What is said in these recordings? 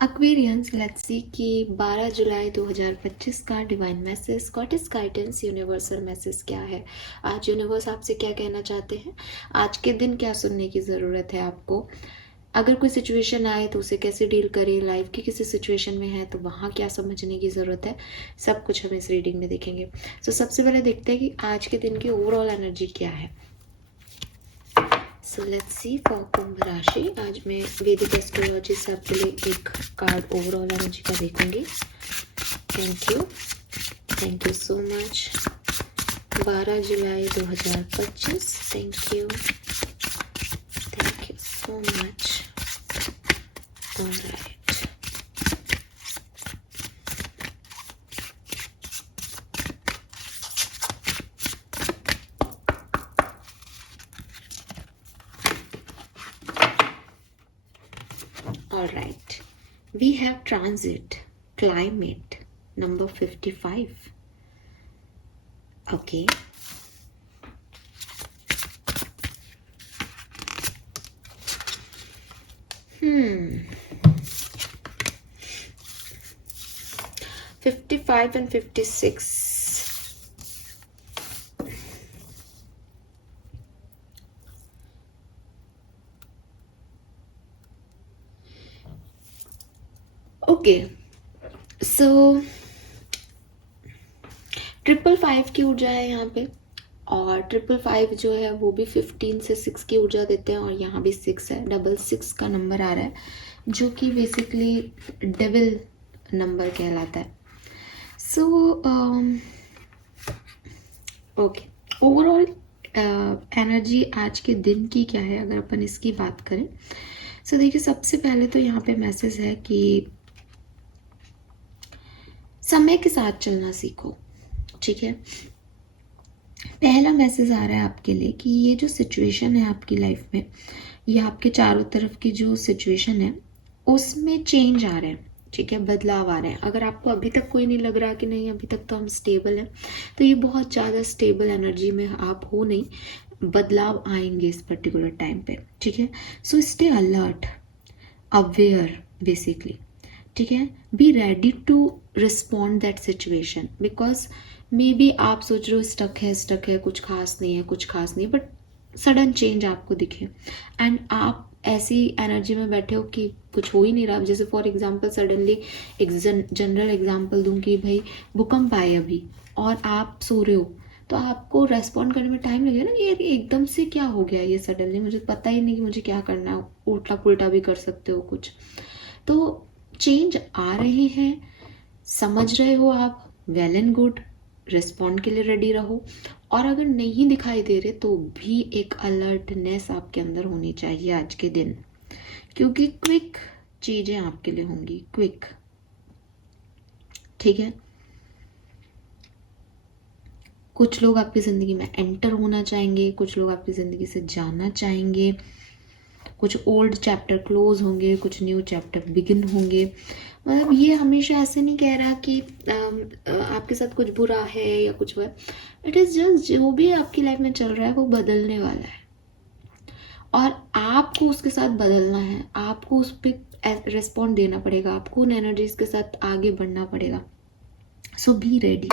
Aquarians, let's see कि 12 July 2025 का divine message, goddess guidance, universal message क्या है। आज यूनिवर्स आपसे क्या कहना चाहते हैं, आज के दिन क्या सुनने की ज़रूरत है आपको। अगर कोई सिचुएशन आए तो उसे कैसे डील करें, लाइफ की किसी सिचुएशन में है तो वहाँ क्या समझने की ज़रूरत है, सब कुछ हम इस रीडिंग में देखेंगे। सबसे पहले देखते हैं कि आज के दिन की ओवरऑल एनर्जी क्या है। सो लेट्स सी फॉर कुंभ राशि। आज मैं वैदिक एस्ट्रोलॉजी से आपके लिए एक कार्ड ओवरऑल एनर्जी का देखूंगी। Thank you so much. 12 July 2025। Thank you so much. Alright, alright, we have transit climate number 55. Okay. Hmm. 55 and 56. Okay. So 555 की ऊर्जा है यहाँ पे, और 555 जो है वो भी 15 से 6 की ऊर्जा देते हैं, और यहाँ भी 6 है, 66 का नंबर आ रहा है जो कि बेसिकली डेविल नंबर कहलाता है। सो ओके, ओवरऑल एनर्जी आज के दिन की क्या है अगर अपन इसकी बात करें। देखिए, सबसे पहले तो यहाँ पे मैसेज है कि समय के साथ चलना सीखो। ठीक है, पहला मैसेज आ रहा है आपके लिए कि ये जो सिचुएशन है आपकी लाइफ में, ये आपके चारों तरफ की जो सिचुएशन है उसमें चेंज आ रहे हैं। ठीक है, बदलाव आ रहे हैं। अगर आपको अभी तक कोई नहीं लग रहा कि नहीं अभी तक तो हम स्टेबल हैं, तो ये बहुत ज़्यादा स्टेबल एनर्जी में आप हो नहीं, बदलाव आएंगे इस पर्टिकुलर टाइम पे। ठीक है, so stay alert, aware basically. ठीक है, be ready to respond that situation, because maybe आप सोच रहे हो स्टक है, कुछ खास नहीं है, बट सडन चेंज आपको दिखे एंड आप ऐसी एनर्जी में बैठे हो कि कुछ हो ही नहीं रहा। जैसे फॉर एग्जांपल सडनली एक जनरल एग्जांपल दूं कि भाई भूकंप आए अभी और आप सो रहे हो, तो आपको रेस्पॉन्ड करने में टाइम लगेगा ना, ये एकदम से क्या हो गया, ये सडनली मुझे पता ही नहीं कि मुझे क्या करना है, उल्टा पुल्टा भी कर सकते हो कुछ। तो चेंज आ रहे हैं, समझ रहे हो आप, वेल एंड गुड, रिस्पॉन्ड के लिए रेडी रहो। और अगर नहीं दिखाई दे रहे तो भी एक अलर्टनेस आपके अंदर होनी चाहिए आज के दिन, क्योंकि क्विक चीजें आपके लिए होंगी, क्विक। ठीक है, कुछ लोग आपकी जिंदगी में एंटर होना चाहेंगे, कुछ लोग आपकी जिंदगी से जाना चाहेंगे, कुछ ओल्ड चैप्टर क्लोज होंगे, कुछ न्यू चैप्टर बिगिन होंगे। मतलब ये हमेशा ऐसे नहीं कह रहा कि आपके साथ कुछ बुरा है या कुछ हुआ है। इट इज़ जस्ट जो भी आपकी लाइफ में चल रहा है वो बदलने वाला है, और आपको उसके साथ बदलना है, आपको उस पर रिस्पॉन्ड देना पड़ेगा, आपको उन एनर्जीज के साथ आगे बढ़ना पड़ेगा। सो बी रेडी।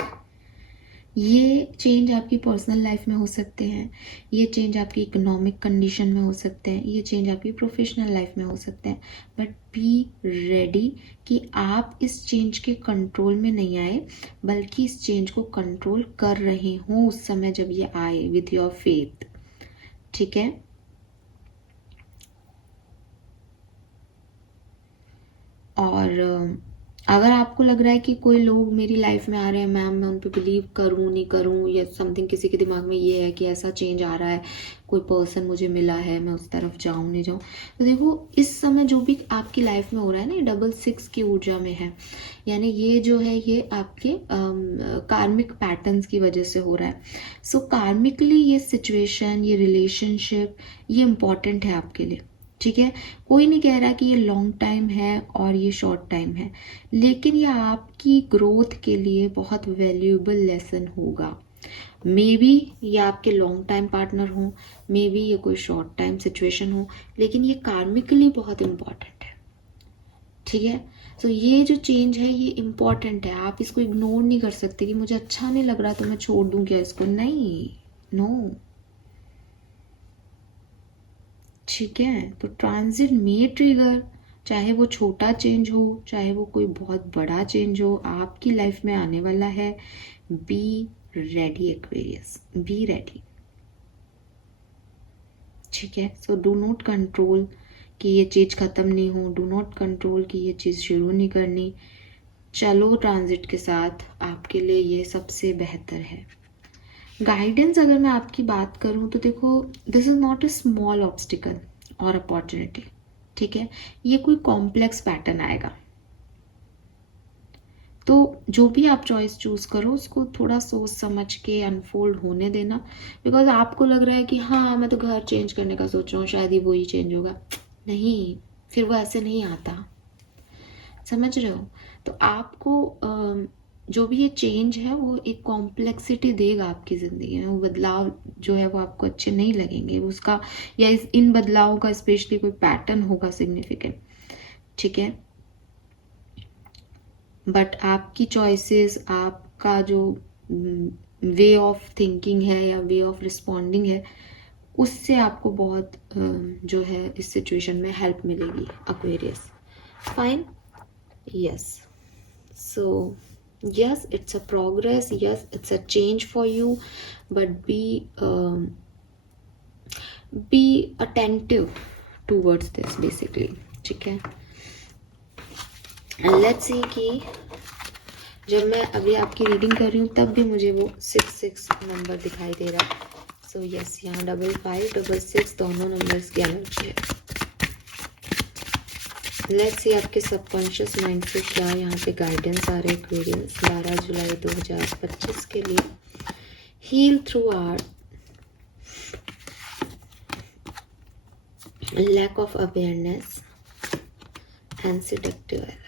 ये चेंज आपकी पर्सनल लाइफ में हो सकते हैं, ये चेंज आपकी इकोनॉमिक कंडीशन में हो सकते हैं, ये चेंज आपकी प्रोफेशनल लाइफ में हो सकते हैं, बट बी रेडी कि आप इस चेंज के कंट्रोल में नहीं आए, बल्कि इस चेंज को कंट्रोल कर रहे हों उस समय जब ये आए, विथ योर फेथ। ठीक है, और अगर आपको लग रहा है कि कोई लोग मेरी लाइफ में आ रहे हैं, मैम मैं उन पर बिलीव करूँ नहीं करूँ, या समथिंग किसी के दिमाग में ये है कि ऐसा चेंज आ रहा है, कोई पर्सन मुझे मिला है, मैं उस तरफ जाऊँ नहीं जाऊँ, तो देखो इस समय जो भी आपकी लाइफ में हो रहा है ना, ये 66 की ऊर्जा में है, यानी ये जो है ये आपके कार्मिक पैटर्न्स की वजह से हो रहा है। सो कार्मिकली ये सिचुएशन, ये रिलेशनशिप, ये इम्पॉर्टेंट है आपके लिए। ठीक है, कोई नहीं कह रहा कि ये लॉन्ग टाइम है और ये शॉर्ट टाइम है, लेकिन ये आपकी ग्रोथ के लिए बहुत वैल्यूएबल लेसन होगा। मे बी ये आपके लॉन्ग टाइम पार्टनर हो, मे बी ये कोई शॉर्ट टाइम सिचुएशन हो, लेकिन ये कार्मिकली बहुत इम्पॉर्टेंट है। ठीक है। तो ये जो चेंज है ये इम्पॉर्टेंट है, आप इसको इग्नोर नहीं कर सकते कि मुझे अच्छा नहीं लग रहा तो मैं छोड़ दूं क्या इसको, नहीं, नो। ठीक है, तो ट्रांजिट में ट्रिगर, चाहे वो छोटा चेंज हो चाहे वो कोई बहुत बड़ा चेंज हो आपकी लाइफ में आने वाला है। Be ready Aquarius, be ready. ठीक है, सो डू नॉट कंट्रोल कि ये चीज़ ख़त्म नहीं हो, डू नॉट कंट्रोल कि ये चीज़ शुरू नहीं करनी। चलो ट्रांजिट के साथ, आपके लिए ये सबसे बेहतर है। गाइडेंस अगर मैं आपकी बात करूं तो देखो, this is not a small obstacle और अपॉर्चुनिटी। ठीक है, ये कोई कॉम्प्लेक्स पैटर्न आएगा। तो जो भी आप चॉइस चूज़ करो उसको थोड़ा सोच समझ के अनफोल्ड होने देना। बिकॉज आपको लग रहा है कि हाँ मैं तो घर चेंज करने का सोच रहा हूँ, शायद ही वो ही चेंज होगा, नहीं, फिर वो ऐसे नहीं आता। समझ रहे हो? तो आपको जो भी ये चेंज है वो एक कॉम्प्लेक्सिटी देगा आपकी ज़िंदगी में। वो बदलाव जो है वो आपको अच्छे नहीं लगेंगे उसका, या इन बदलावों का स्पेशली कोई पैटर्न होगा सिग्निफिकेंट। ठीक है, बट आपकी चॉइसेस, आपका जो वे ऑफ थिंकिंग है या वे ऑफ रिस्पॉन्डिंग है, उससे आपको बहुत जो है इस सिचुएशन में हेल्प मिलेगी Aquarius. Fine, yes, so yes, it's a progress, yes, it's a change for you, but be attentive towards this basically. ठीक है, and let's see कि जब मैं अभी आपकी रीडिंग कर रही हूँ तब भी मुझे वो 6 नंबर दिखाई दे रहा है। सो यस, यहाँ 55 66 दोनों नंबर्स की एनर्जी है। लेट्स सी आपके सबकॉन्शियस माइंड से क्या यहाँ पे गाइडेंस आ रहे हैं एक्वेरियस 12 जुलाई 2025 के लिए। Heal through art, lack of awareness and seductive error.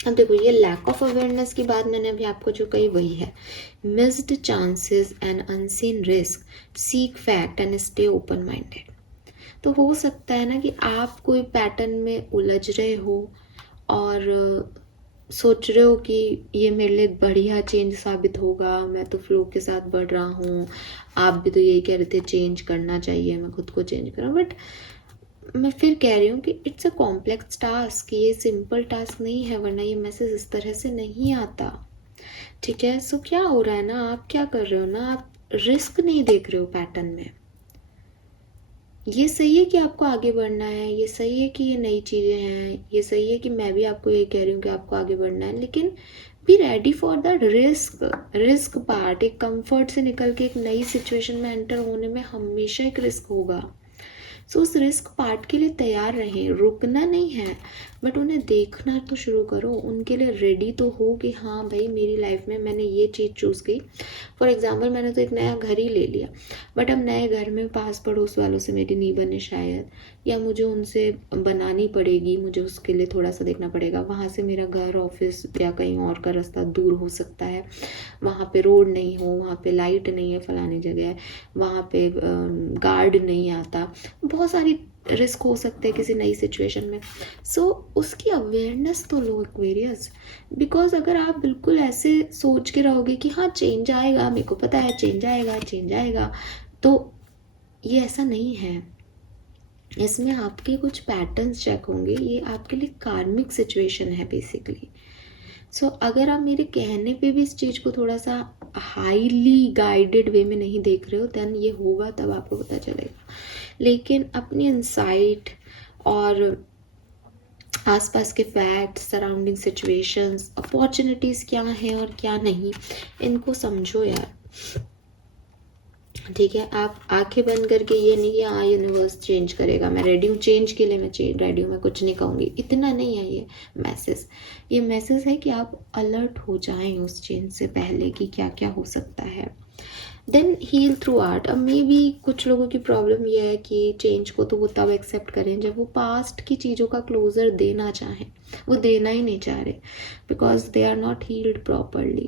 अब देखो, ये लैक ऑफ अवेयरनेस की बात मैंने अभी आपको जो कही वही है। Missed chances and unseen risk, seek fact and stay open minded. तो हो सकता है ना कि आप कोई पैटर्न में उलझ रहे हो और सोच रहे हो कि ये मेरे लिए बढ़िया चेंज साबित होगा, मैं तो फ्लो के साथ बढ़ रहा हूँ, आप भी तो यही कह रहे थे चेंज करना चाहिए, मैं खुद को चेंज करूँ। बट मैं फिर कह रही हूँ कि इट्स अ कॉम्प्लेक्स टास्क, ये सिंपल टास्क नहीं है, वरना ये मैसेज इस तरह से नहीं आता। ठीक है, सो क्या हो रहा है ना, आप क्या कर रहे हो ना, आप रिस्क नहीं देख रहे हो पैटर्न में। ये सही है कि आपको आगे बढ़ना है, ये सही है कि ये नई चीज़ें हैं, ये सही है कि मैं भी आपको ये कह रही हूँ कि आपको आगे बढ़ना है, लेकिन be ready for that risk part. एक कंफर्ट से निकल के एक नई सिचुएशन में एंटर होने में हमेशा एक रिस्क होगा। सो उस रिस्क पार्ट के लिए तैयार रहें, रुकना नहीं है, बट उन्हें देखना तो शुरू करो, उनके लिए रेडी तो हो कि हाँ भाई मेरी लाइफ में मैंने ये चीज़ चूज़ की। फॉर एग्जाम्पल, मैंने तो एक नया घर ही ले लिया, बट अब नए घर में पास पड़ोस वालों से मेरी नहीं बने शायद, या मुझे उनसे बनानी पड़ेगी, मुझे उसके लिए थोड़ा सा देखना पड़ेगा। वहाँ से मेरा घर, ऑफिस या कहीं और का रास्ता दूर हो सकता है, वहाँ पे रोड नहीं हो, वहाँ पे लाइट नहीं है फलानी जगह, वहाँ पे गार्ड नहीं आता, बहुत सारी रिस्क हो सकते हैं किसी नई सिचुएशन में। सो उसकी अवेयरनेस तो लो एक्वेरियस। बिकॉज अगर आप बिल्कुल ऐसे सोच के रहोगे कि हाँ चेंज आएगा, मेरे को पता है चेंज आएगा चेंज आएगा, तो ये ऐसा नहीं है। इसमें आपके कुछ पैटर्न्स चेक होंगे, ये आपके लिए कार्मिक सिचुएशन है बेसिकली। सो अगर आप मेरे कहने पे भी इस चीज़ को थोड़ा सा हाईली गाइडेड वे में नहीं देख रहे हो, देन ये होगा तब आपको पता चलेगा। लेकिन अपनी इंसाइट और आसपास के फैक्ट्स, सराउंडिंग सिचुएशंस, अपॉर्चुनिटीज़ क्या हैं और क्या नहीं, इनको समझो यार। ठीक है, आप आंखें बंद करके ये नहीं कि हाँ यूनिवर्स चेंज करेगा, मैं रेडी हूँ चेंज के लिए, मैं रेडी हूँ, मैं कुछ नहीं कहूँगी, इतना नहीं है ये मैसेज। ये मैसेज है कि आप अलर्ट हो जाएं उस चेंज से पहले कि क्या क्या हो सकता है। Then heal through art. अब मे बी कुछ लोगों की प्रॉब्लम यह है कि चेंज को तो वो तब एक्सेप्ट करें जब वो पास्ट की चीज़ों का क्लोजर देना चाहें, वो देना ही नहीं चाह रहे because they are not healed properly.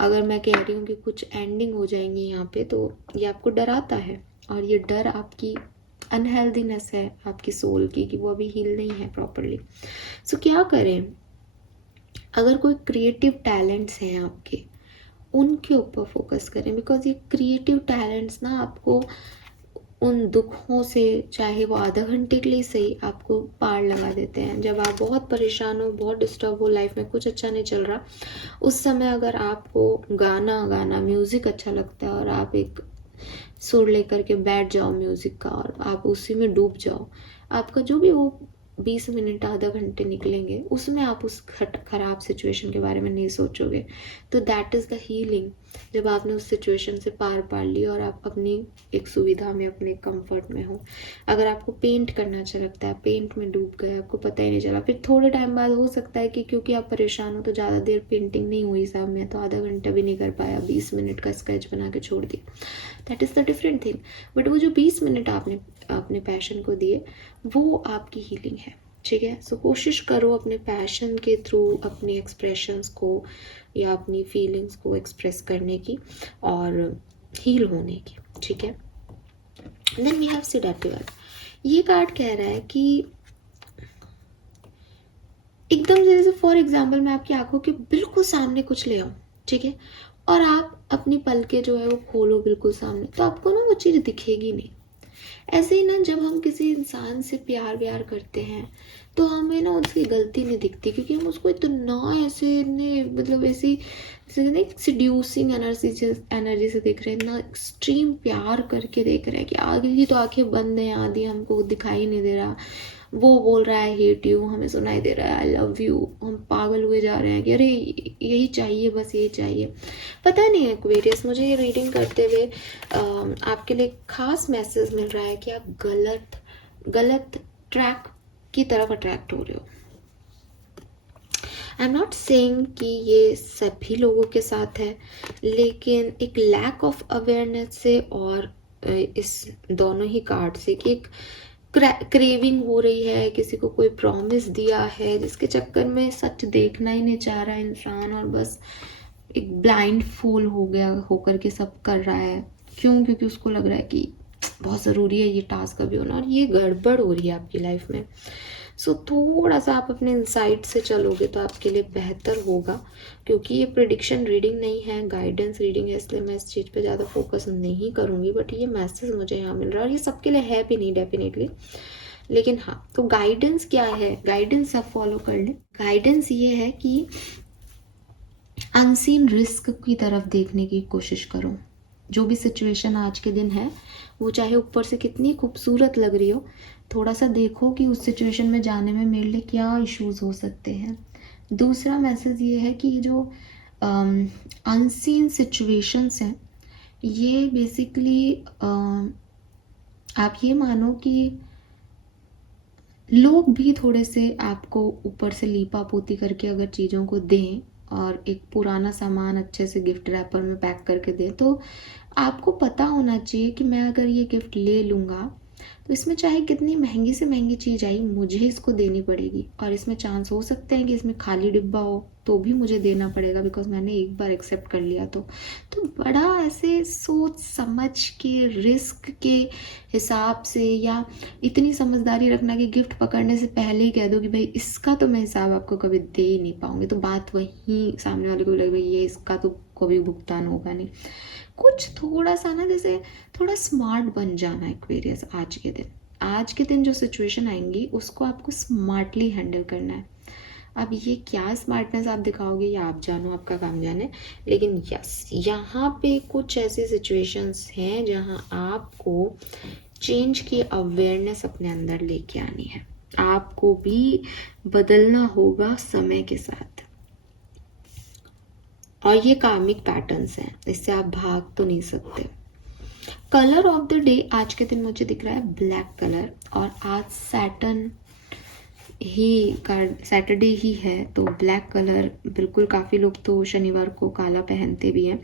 अगर मैं कह रही हूँ कि कुछ एंडिंग हो जाएंगी यहाँ पे, तो ये आपको डराता है, और ये डर आपकी अनहेल्दीनेस है आपकी सोल की, कि वो अभी हील नहीं है प्रॉपरली। सो क्या करें? अगर कोई क्रिएटिव टैलेंट्स हैं आपके, उनके ऊपर फोकस करें, बिकॉज ये क्रिएटिव टैलेंट्स ना आपको उन दुखों से, चाहे वो आधा घंटे के लिए सही, आपको पार लगा देते हैं। जब आप बहुत परेशान हो, बहुत डिस्टर्ब हो, लाइफ में कुछ अच्छा नहीं चल रहा, उस समय अगर आपको गाना म्यूज़िक अच्छा लगता है और आप एक सुर लेकर के बैठ जाओ म्यूज़िक का और आप उसी में डूब जाओ, आपका जो भी वो 20 मिनट आधा घंटे निकलेंगे, उसमें आप उस खराब सिचुएशन के बारे में नहीं सोचोगे। तो दैट इज़ द हीलिंग। जब आपने उस सिचुएशन से पार पा ली और आप अपनी एक सुविधा में, अपने कंफर्ट में हो। अगर आपको पेंट करना अच्छा लगता है, पेंट में डूब गए, आपको पता ही नहीं चला, फिर थोड़े टाइम बाद हो सकता है कि क्योंकि आप परेशान हो तो ज़्यादा देर पेंटिंग नहीं हुई, साहब मैं तो आधा घंटा भी नहीं कर पाया, 20 मिनट का स्केच बना के छोड़ दिया, that is the different thing. But वो जो 20 मिनट आपने अपने पैशन को दिए, वो आपकी हीलिंग है। ठीक है? सो कोशिश करो अपने पैशन के थ्रू अपनी एक्सप्रेशंस को या अपनी फीलिंग्स को एक्सप्रेस करने की और हील होने की। ठीक है? Then we have sedative. ये कार्ड कह रहा है कि एकदम से, जैसे फॉर एग्जाम्पल मैं आपकी आंखों के बिल्कुल सामने कुछ ले आऊँ, ठीक है, और आप अपनी पलकें जो है वो खोलो बिल्कुल सामने, तो आपको ना वो चीज़ दिखेगी नहीं। ऐसे ही ना, जब हम किसी इंसान से प्यार व्यार करते हैं तो हमें ना उसकी गलती नहीं दिखती, क्योंकि हम उसको इतना ऐसे ने, मतलब ऐसी सिड्यूसिंग एनर्जी से देख रहे हैं ना, एक्सट्रीम प्यार करके देख रहे हैं कि आगे की तो आंखें बंद हैं, आधी हमको दिखाई नहीं दे रहा, वो बोल रहा है हेट यू, हमें सुनाई दे रहा है आई लव यू, हम पागल हुए जा रहे हैं कि अरे यही चाहिए, बस यही चाहिए। पता नहीं है एक्वेरियस, मुझे ये रीडिंग करते हुए आपके लिए खास मैसेज मिल रहा है कि आप गलत ट्रैक की तरफ अट्रैक्ट हो रहे हो। आई एम नॉट सेइंग कि ये सभी लोगों के साथ है, लेकिन एक लैक ऑफ अवेयरनेस से और इस दोनों ही कार्ड से कि एक क्रेविंग हो रही है, किसी को कोई प्रॉमिस दिया है जिसके चक्कर में सच देखना ही नहीं चाह रहा इंसान, और बस एक ब्लाइंड फूल हो गया होकर के सब कर रहा है। क्यों? क्योंकि उसको लग रहा है कि बहुत ज़रूरी है ये टास्क अभी होना, और ये गड़बड़ हो रही है आपकी लाइफ में। सो थोड़ा सा आप अपने इंसाइट से चलोगे तो आपके लिए बेहतर होगा, क्योंकि ये प्रिडिक्शन रीडिंग नहीं है, गाइडेंस रीडिंग है, इसलिए मैं इस चीज़ पे ज़्यादा फोकस नहीं करूँगी। बट ये मैसेज मुझे यहाँ मिल रहा है, और ये सबके लिए है भी नहीं डेफिनेटली, लेकिन हाँ, तो गाइडेंस क्या है? गाइडेंस आप फॉलो कर लें। गाइडेंस ये है कि अनसीन रिस्क की तरफ देखने की कोशिश करो। जो भी सिचुएशन आज के दिन है, वो चाहे ऊपर से कितनी खूबसूरत लग रही हो, थोड़ा सा देखो कि उस सिचुएशन में जाने में मेरे लिए क्या इश्यूज हो सकते हैं। दूसरा मैसेज ये है कि जो अनसीन सिचुएशंस हैं, ये बेसिकली आप ये मानो कि लोग भी थोड़े से आपको ऊपर से लीपा पोती करके अगर चीज़ों को दें और एक पुराना सामान अच्छे से गिफ्ट रैपर में पैक करके दें, तो आपको पता होना चाहिए कि मैं अगर ये गिफ्ट ले लूँगा तो इसमें चाहे कितनी महंगी से महंगी चीज़ आई, मुझे इसको देनी पड़ेगी, और इसमें चांस हो सकते हैं कि इसमें खाली डिब्बा हो तो भी मुझे देना पड़ेगा, बिकॉज मैंने एक बार एक्सेप्ट कर लिया। तो बड़ा ऐसे सोच समझ के, रिस्क के हिसाब से, या इतनी समझदारी रखना कि गिफ्ट पकड़ने से पहले ही कह दो कि भाई इसका तो मैं हिसाब आपको कभी दे ही नहीं पाऊंगी, तो बात वहीं सामने वाले को लगे भाई ये इसका तो कभी भुगतान होगा नहीं। कुछ थोड़ा सा ना, जैसे थोड़ा स्मार्ट बन जाना एक्वेरियस। आज के दिन जो सिचुएशन आएंगी उसको आपको स्मार्टली हैंडल करना है। अब ये क्या स्मार्टनेस आप दिखाओगे ये आप जानो, आपका काम जाने, लेकिन यस, यहाँ पे कुछ ऐसी सिचुएशंस हैं जहाँ आपको चेंज की अवेयरनेस अपने अंदर लेके आनी है, आपको भी बदलना होगा समय के साथ। और ये कार्मिक पैटर्न्स हैं, इससे आप भाग तो नहीं सकते। कलर ऑफ द डे आज के दिन मुझे दिख रहा है ब्लैक कलर, और आज सैटर्न ही कार्ड सैटरडे ही है, तो ब्लैक कलर बिल्कुल, काफ़ी लोग तो शनिवार को काला पहनते भी हैं,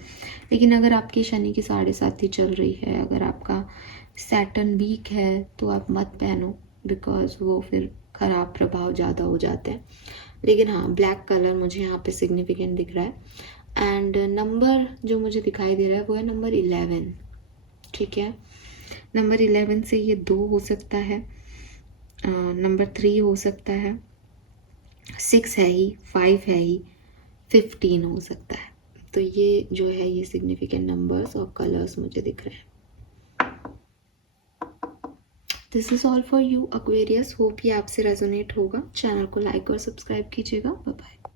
लेकिन अगर आपकी शनि की 7.5 चल रही है, अगर आपका सैटर्न वीक है तो आप मत पहनो, बिकॉज वो फिर ख़राब प्रभाव ज़्यादा हो जाते हैं। लेकिन हाँ, ब्लैक कलर मुझे यहाँ पे सिग्निफिकेंट दिख रहा है। एंड नंबर जो मुझे दिखाई दे रहा है वो है नंबर 11। ठीक है, नंबर 11 से ये 2 हो सकता है, नंबर 3 हो सकता है, 6 है ही, 5 है ही, 15 हो सकता है। तो ये जो है ये सिग्निफिकेंट नंबर्स और कलर्स मुझे दिख रहे हैं। This is all for you Aquarius. Hope ये आपसे रेजोनेट होगा। चैनल को लाइक और सब्सक्राइब कीजिएगा। Bye bye.